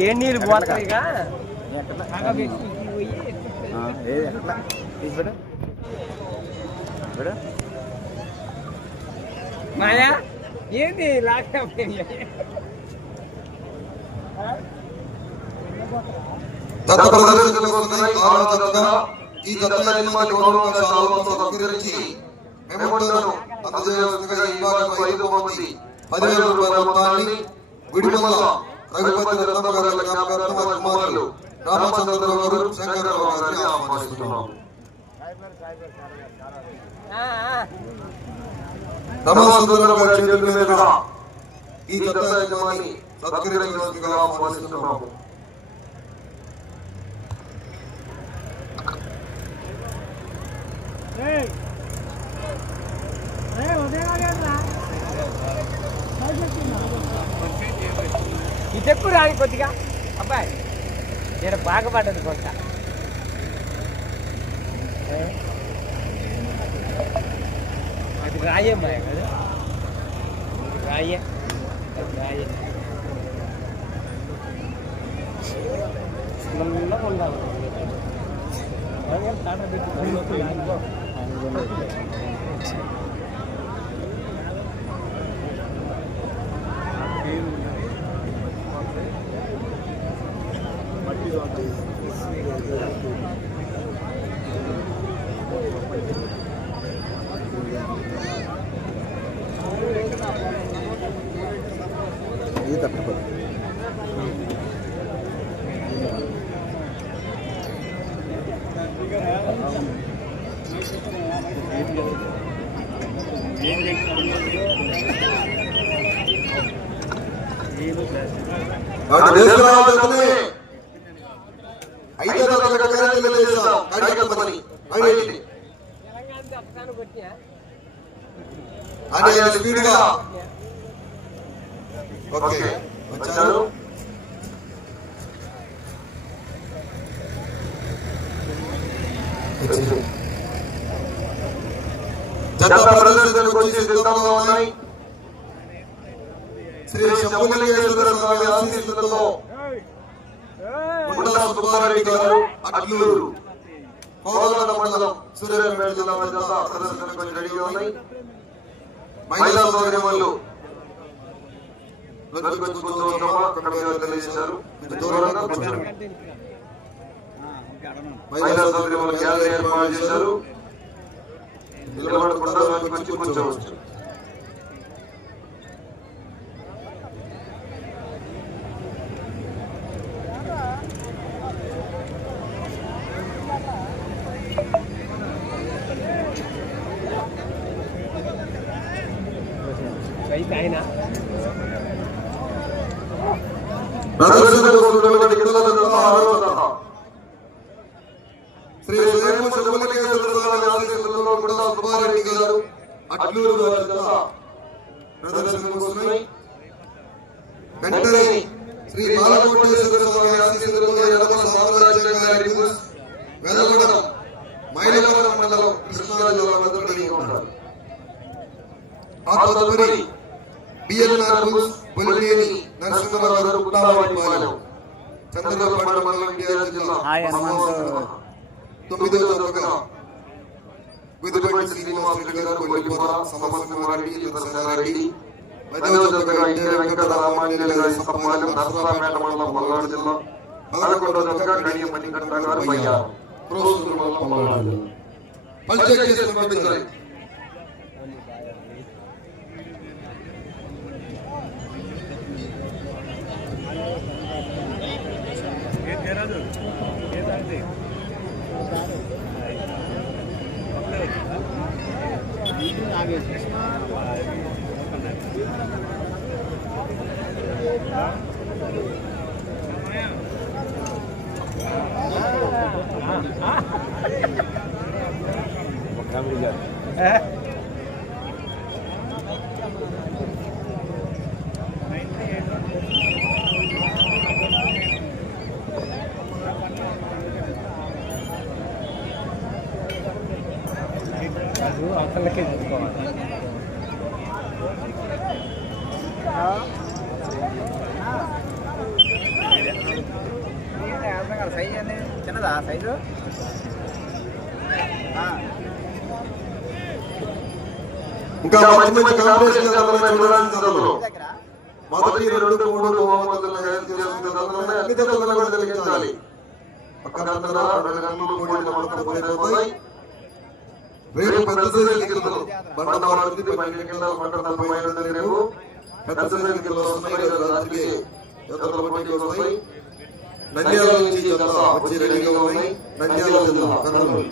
ఏ నీళ్ళు పోతాయి మాయా? ఏంది దత్త దత్తగా ఈ దత్త యజమాని గౌరవంగా సాగుతో అందజేయవలసిందిగా ఐదు మంది పదివేల రూపాయల మొత్తాన్ని విడిమల్ల రఘుపతి రత్నమ్మ గారి జ్ఞాపకార్థం వారి కుమారులు రామచంద్రరావు గారు శంకరరావు గారిని ఆహ్వానిస్తున్నాం రామచంద్రరావు గారి చేతుల మీదుగా ఈ దత్త యజమాని సత్కరించడానికి ఆహ్వానిస్తున్నాము Hey! ఎక్కువ రాని కొద్దిగా అబ్బాయి నేను బాగా పడ్డది కొంత అది రాయే మాయ కదా ఇది రాయే అది రాయే మెల్లగా ఉండాలి ఇది తప్పదు వాటి దేశరాజులనే ఐదో తరగతి కట్టడాలు చేస్తాం కార్యక్రమని అనేది తెలంగాణ దప్పకానికి వచ్చినా అనే స్పీడ్గా ఓకే వచ్చారు. జత ప్రదర్శనకు వచ్చి సిద్ధంగా ఉన్నాయి. శ్రీ శంభులింగేశ్వర స్వామి ఆశీస్సులతో మండల సుబ్బారెడ్డి గారు అట్లూరు కోదల మండలం సూర్యాపేట జిల్లా వద్ద ప్రదర్శనకు రెడీగా ఉన్నాయి. మహిళా వాళ్ళు మహిళా గ్యాలరీ ఏర్పాటు చేశారు. నిలబడకుండా వారికి వచ్చి కూర్చోవచ్చు అయితే ఆయన వస్తున్నటువంటి పిల్లలందరూ ఆరవ తరహా. శ్రీ స్వయం శుభలింగేశ్వర స్వామి ఆశీస్సులతో మండల సుబ్బారెడ్డి గారు అట్లూరు గారి జత ప్రదర్శనకు వస్తున్నాయి వెంటనే శ్రీ బాలకోటేశ్వర స్వామి ఆశీస్సులతో ఎడమ సామ్రాజ్యం గారి న్యూస్ వెలగడం మైలవరం మండలం కృష్ణా జిల్లా వద్ద రెడీగా ఉన్నారు ఆ తదుపరి బిఎల్ఆర్ బుల్స్ నరసింహరావు గారు పుట్టావాడిపాలెం చంద్రబాబు మండలం ఎన్టీఆర్ జిల్లా. తొమ్మిదో తరగతిగా విధుపట్టి శ్రీనివాస్ గారు కొల్లిపుర సమస్త కుమారెడ్డి సంగారెడ్డి పదవ తరగతిగా ఎన్టీఆర్ వెంకట రామాంజనేయులు గారి సప్పమాలెం నరసరాపేట మండలం పల్నాడు జిల్లా. పదకొండవ తరగతిగా గడియ మణికంఠ గారు బయ్యారం ప్రోసూరు మండలం పల్నాడు జిల్లా. పల్చెక్ Eh? కాంపిటీషన్ మొదటి రెండు మూడు అన్ని జతలు కూడా తెలిగించాలి పక్కన రెండు గంటలు మూడు గంటలు పూర్తవుతాయి రేపు పెద్ద సైజు గిన్నెలు బండవాళ్ళ నుంచి పన్నెండు కింద పంట నలభై ఐదు రేపు పెద్ద వస్తున్నాయి రాత్రికి జతలు వస్తాయి. నంద్యాల నుంచి జత వచ్చి రెడీగా ఉన్నాయి. నంద్యాల జిల్లా కర్నూలు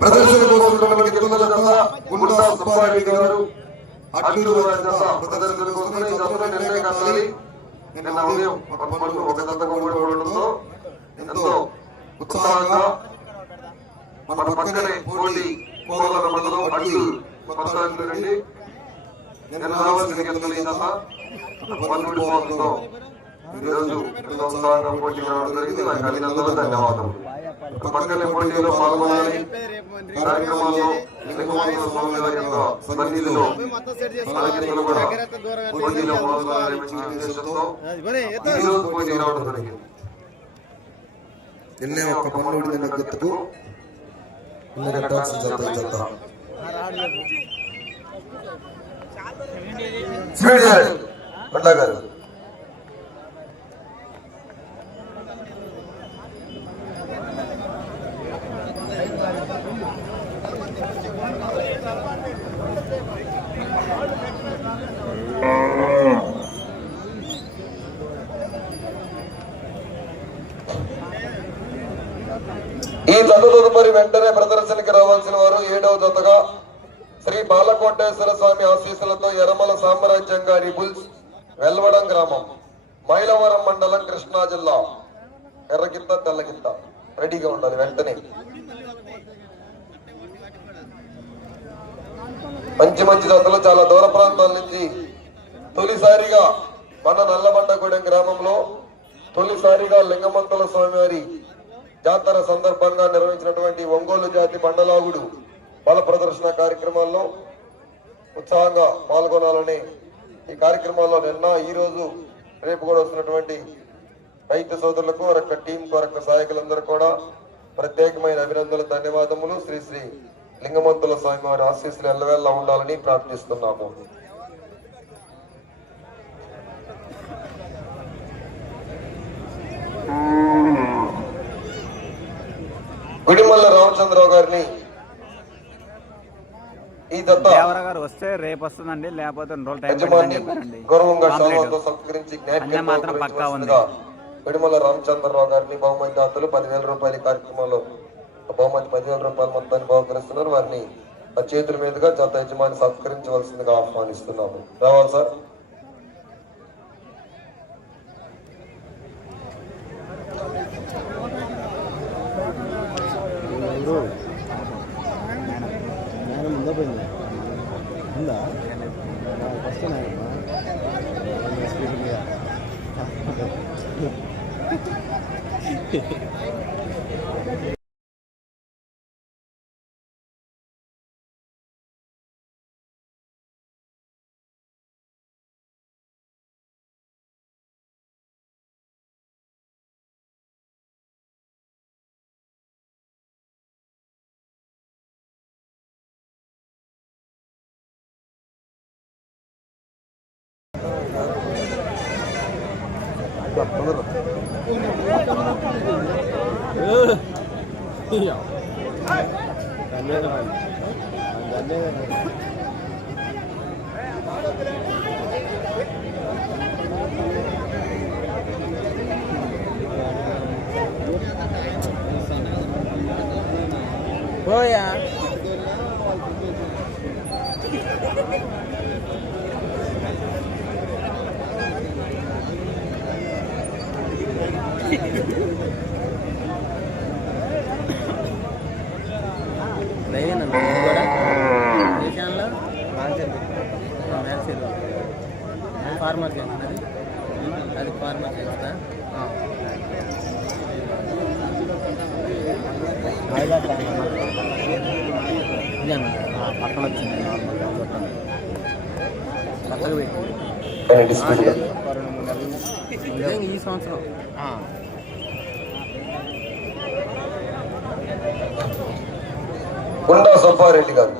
ప్రదర్శన కోసం మనకి తిరుమల జత గుండా సుబ్బారెడ్డి గారు అట్లూరు ప్రదర్శన కోసం ఈ జతలో నిర్ణయం కావాలి నిన్న ఉదయం ఒక పనులు ఒక జత కొనుగోలుతో ఎంతో ఉత్సాహంగా మన పక్కనే పోటీ కోవల మండలం అడ్డు కొత్తగూడెం నుండి నిన్న రావాల్సిన ఈ జత పన్నుడి పోవడంతో ఈరోజు ఉత్సాహంగా పోటీ రావడం జరిగింది. వారికి అభినందనలు ధన్యవాదాలు పక్కనే పోటీలో పాల్గొనాలి. కార్యక్రమాల్లో లింగమంతుల స్వామి వారి యొక్క సన్నిధిలో ఆలకింతలు కూడా పోటీలో పాల్గొనాలనే మంచి ఉద్దేశంతో ఈ రోజు పోటీ రావడం జరిగింది. నిన్నే ఒక్క పన్నుడి నిన్న గుర్తుకు. నిన్న జత జత స్పీడ్ గారు. తదుపరి వెంటనే ప్రదర్శనకి రావాల్సిన వారు ఏడవ జతగా శ్రీ బాలకోటేశ్వర స్వామి ఆశీస్సులతో ఎరమల సామ్రాజ్యం గారి బుల్స్ వెల్వడం గ్రామం మైలవరం మండలం కృష్ణా జిల్లా. ఎర్రగిత్త తెల్లగిత్త రెడీగా ఉండాలి వెంటనే. మంచి మంచి జతలు చాలా దూర ప్రాంతాల నుంచి తొలిసారిగా మన నల్లబండగూడెం గ్రామంలో తొలిసారిగా లింగమంతుల స్వామివారి జాతర సందర్భంగా నిర్వహించినటువంటి ఒంగోలు జాతి బండలాగుడు బల ప్రదర్శన కార్యక్రమాల్లో ఉత్సాహంగా పాల్గొనాలని ఈ కార్యక్రమాల్లో నిన్న ఈ రోజు రేపు కూడా వస్తున్నటువంటి రైతు సోదరులకు వారి టీం వారి సహాయకులందరూ కూడా ప్రత్యేకమైన అభినందనలు ధన్యవాదములు. శ్రీ శ్రీ లింగమంతుల స్వామి వారి ఆశీస్సులు ఎల్లవేళ్ళ ఉండాలని ప్రార్థిస్తున్నాము. గుడిమల్ల రామచంద్రరావు గారిని ఈ దత్త దేవర గారు వస్తే రేపు వస్తుందండి లేకపోతే రెండు రోజులు టైం యజమాని పడుతుందని చెప్పారండి గౌరవంగా మాత్రం పక్కా ఉంది. బహుకరించవలసిందిగా విడుమల రామచంద్రరావు గారిని బహుమతి దాతలు పదివేల రూపాయల కార్యక్రమంలో బహుమతి పదివేల రూపాయల మొత్తాన్ని బహుకరిస్తున్నారు. వారిని చేతుల మీదుగా జత యజమాని సత్కరించవలసిందిగా ఆహ్వానిస్తున్నాము. రావాలి సార్. Ôi à. ఫార్మర్ చేస్తుంది అది ఫార్మర్ చేస్తా. పక్కన వచ్చింది. నార్మల్గా పక్కకు పెట్టి. ఈ సంవత్సరం? కొండా సుబ్బారెడ్డి గారు.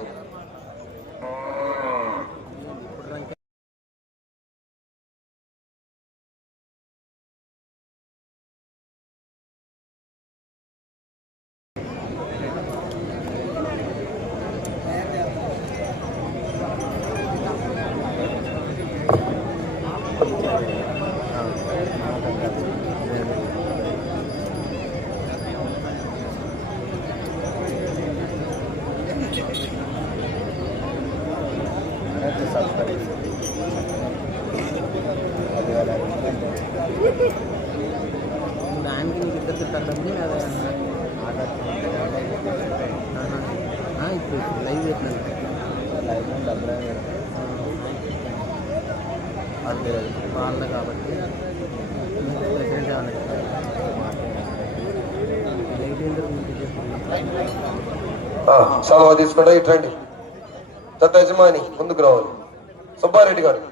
వాళ్ళ కాబట్టి. ప్రెసిడెంట్ సెలవు ఇటు రండి. దత్త యజమాని ముందుకు రావాలి. సుబ్బారెడ్డి గారు.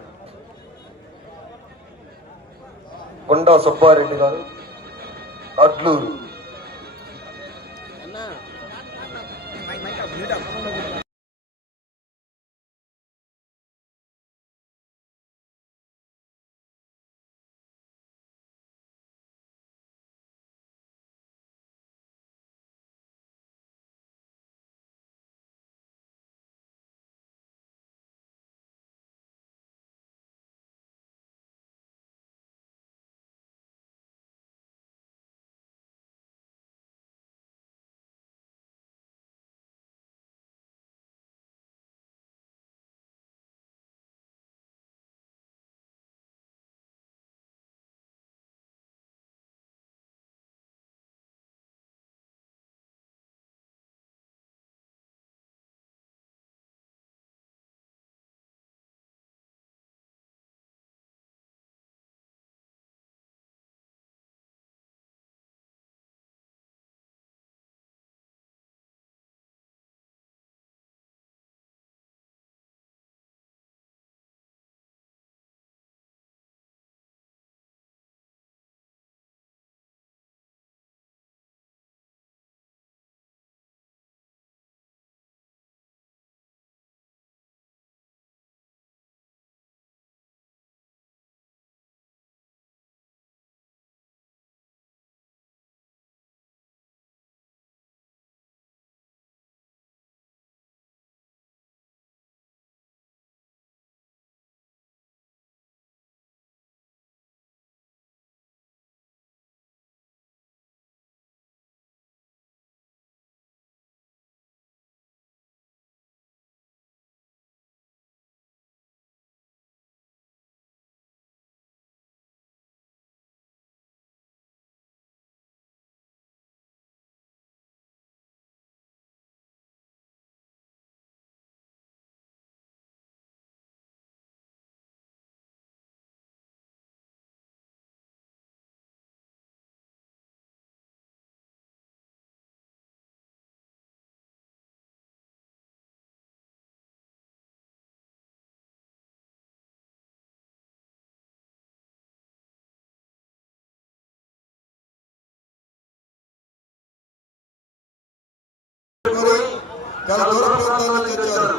కొండా సుబ్బారెడ్డి గారు. అడ్లూరు. చాలా దూర ప్రాంతాల నుంచి వచ్చారు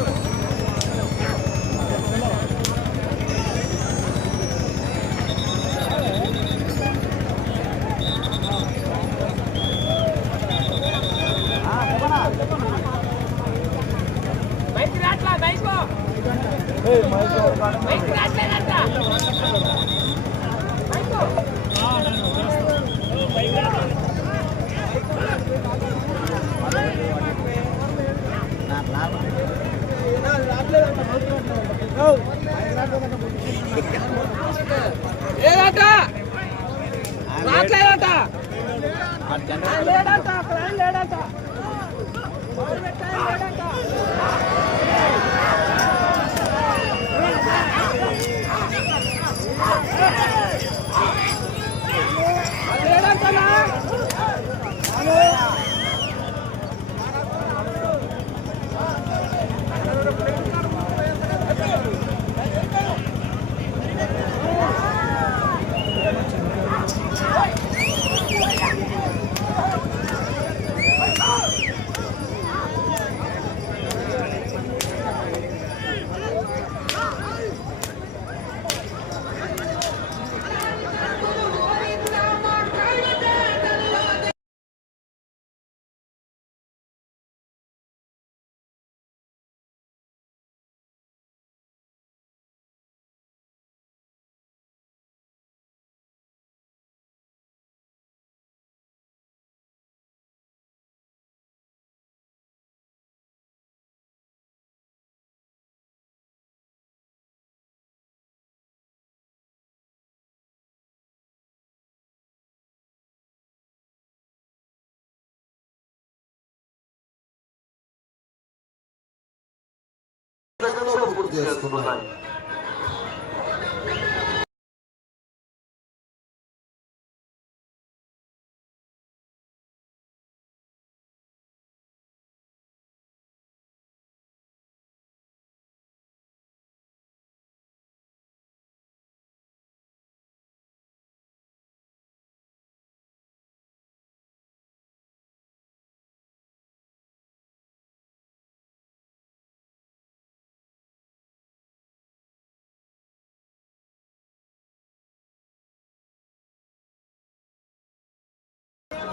సెకండ్లో పూర్తి చేసుకున్నాయి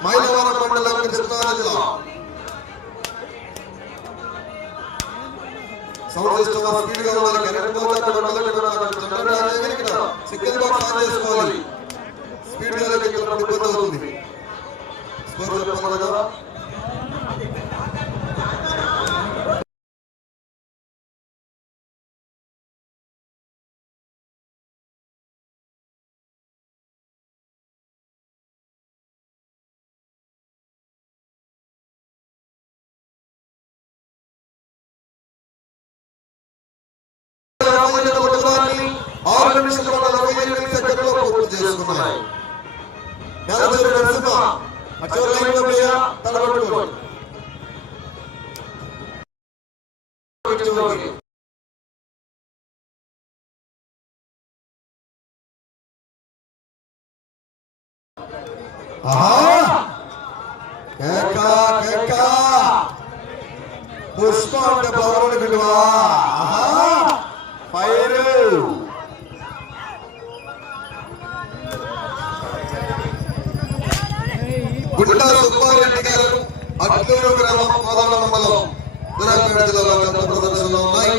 మైలవరం మండలం కృష్ణా జిల్లా సౌండ్ సిస్టమ్ స్పీడ్గా ఉండాలి అక్కడ బాక్స్ ఆన్ చేసుకోవాలి. స్పీడ్గా ఇక్కడ స్కోర్ చెప్పాలి కదా. నిమిషాల నలభై ఎనిమిది సెకండ్లో పూర్తి చేసుకున్నాయి మేనేజర్ నరసింహ అక్షర లైన్లో పోయా తలబట్టుకోండి ఆహా కేకా కేకా పుష్ప అంటే పవన్ విలువా సుబ్బారెడ్డి గారు అట్లూరు గ్రామం పాదాల మండలం. సూర్యాపేట జిల్లాలో గత ప్రదర్శనలో ఉన్నాయి.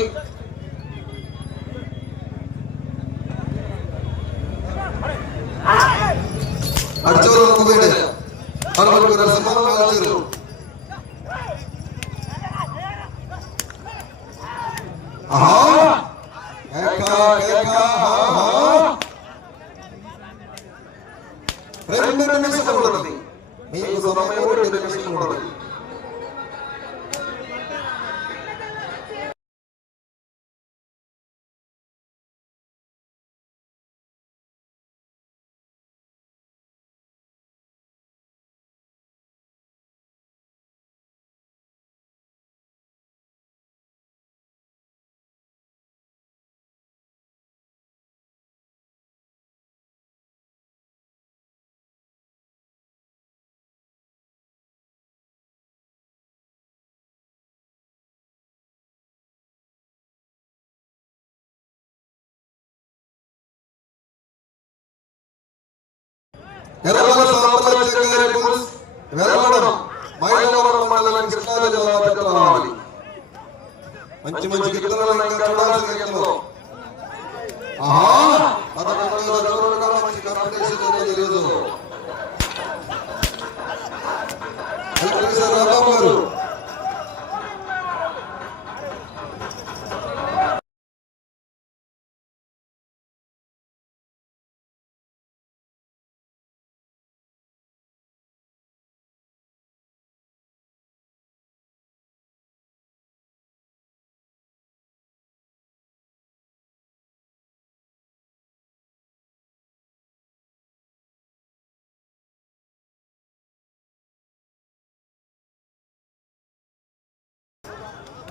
ఎర్రమల సామ్రాజ్య గారి వెరవడం మైలవరం మండలం కృష్ణా జిల్లా మంచి మంచి ఇంకా చూడాల్సిన గీతలు ఆహా పదకొండు మంచి కాంపిటీషన్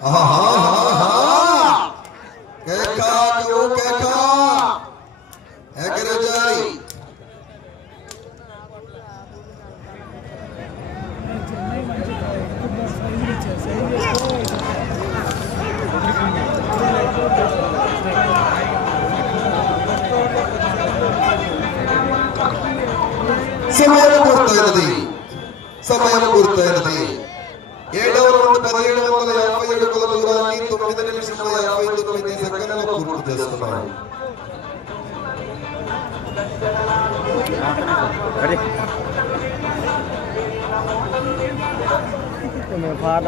हाँ हाँ हाँ हाँ कहका जो कहका है गिरजाई സമയം പൂർത്തയതി സമയം പൂർത്തയതി రౌండ్ పదిహేడు వందల యాభై అడుగుల దూరాన్ని తొమ్మిది నిమిషముల యాభై తొమ్మిది సెకండ్లలో పూర్తి చేసుకున్నాడు పాట